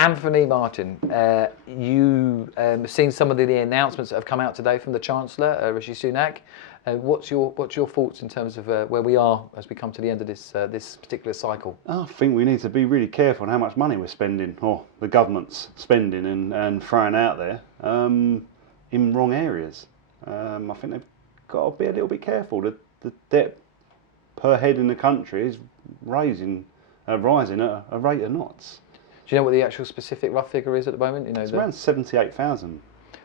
Anthony Martin, you seen some of the announcements that have come out today from the Chancellor, Rishi Sunak. What's your thoughts in terms of where we are as we come to the end of this particular cycle? I think we need to be really careful on how much money we're spending, or the government's spending and throwing out there in wrong areas. I think they've got to be a little bit careful. The debt per head in the country is rising at a rate of knots. Do you know what the actual specific rough figure is at the moment? You know, it's around 78,000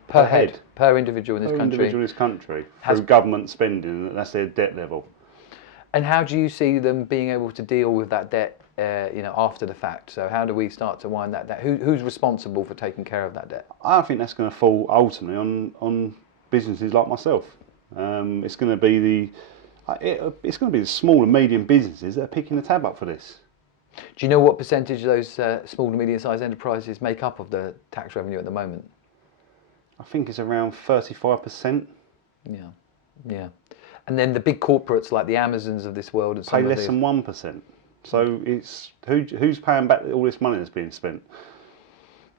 per head, per individual in this country. Individual in this country through government spending. That's their debt level. And how do you see them being able to deal with that debt, after the fact? So how do we start to wind that debt? Who's responsible for taking care of that debt? I think that's going to fall ultimately on businesses like myself. It's going to be the small and medium businesses that are picking the tab up for this. Do you know what percentage of those small and medium-sized enterprises make up of the tax revenue at the moment? I think it's around 35%. Yeah. And then the big corporates like the Amazons of this world and pay less than 1%. So it's who's paying back all this money that's being spent?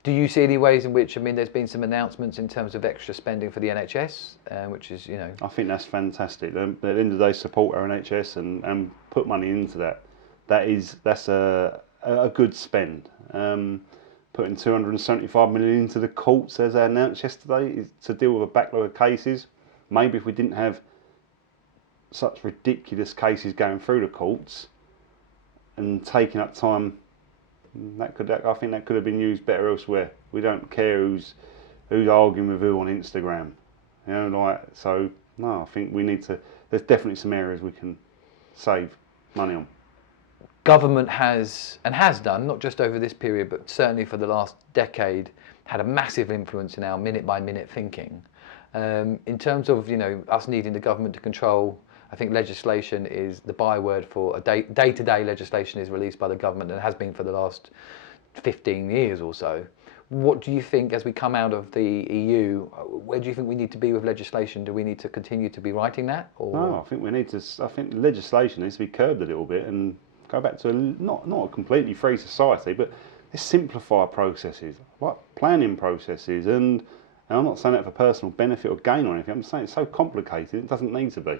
Do you see any ways in which, there's been some announcements in terms of extra spending for the NHS, which is, I think that's fantastic. At the end of the day, support our NHS and put money into that. That's a good spend. Putting 275 million into the courts, as I announced yesterday, is to deal with a backlog of cases. Maybe if we didn't have such ridiculous cases going through the courts and taking up time, I think that could have been used better elsewhere. We don't care who's arguing with who on Instagram, So no, I think we need to. There's definitely some areas we can save money on. Government has done, not just over this period, but certainly for the last decade, had a massive influence in our minute-by-minute thinking. In terms of us needing the government to control, I think legislation is the byword for day-to-day legislation is released by the government and has been for the last 15 years or so. What do you think as we come out of the EU? Where do you think we need to be with legislation? Do we need to continue to be writing that? Or? No, I think we need to. I think legislation needs to be curbed a little bit and go back to not a completely free society, but let's simplify processes, like planning processes. And I'm not saying that for personal benefit or gain or anything. I'm saying it's so complicated it doesn't need to be.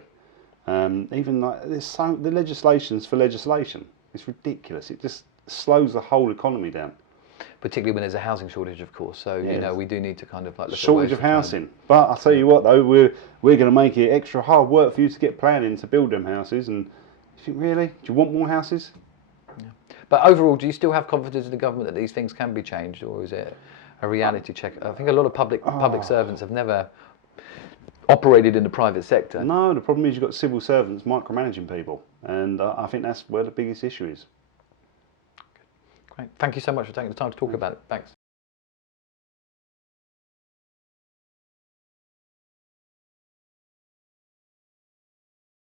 Even like the legislation's for legislation. It's ridiculous. It just slows the whole economy down. Particularly when there's a housing shortage, of course. So we do need to kind of like look shortage of housing. But I'll tell you what though, we're going to make it extra hard work for you to get planning to build them houses. And you think, really, do you want more houses? Yeah. But overall, do you still have confidence in the government that these things can be changed, or is it a reality check? I think a lot of public servants have never operated in the private sector. No, the problem is you've got civil servants micromanaging people, and I think that's where the biggest issue is. Great. Thank you so much for taking the time to talk about it. Thanks.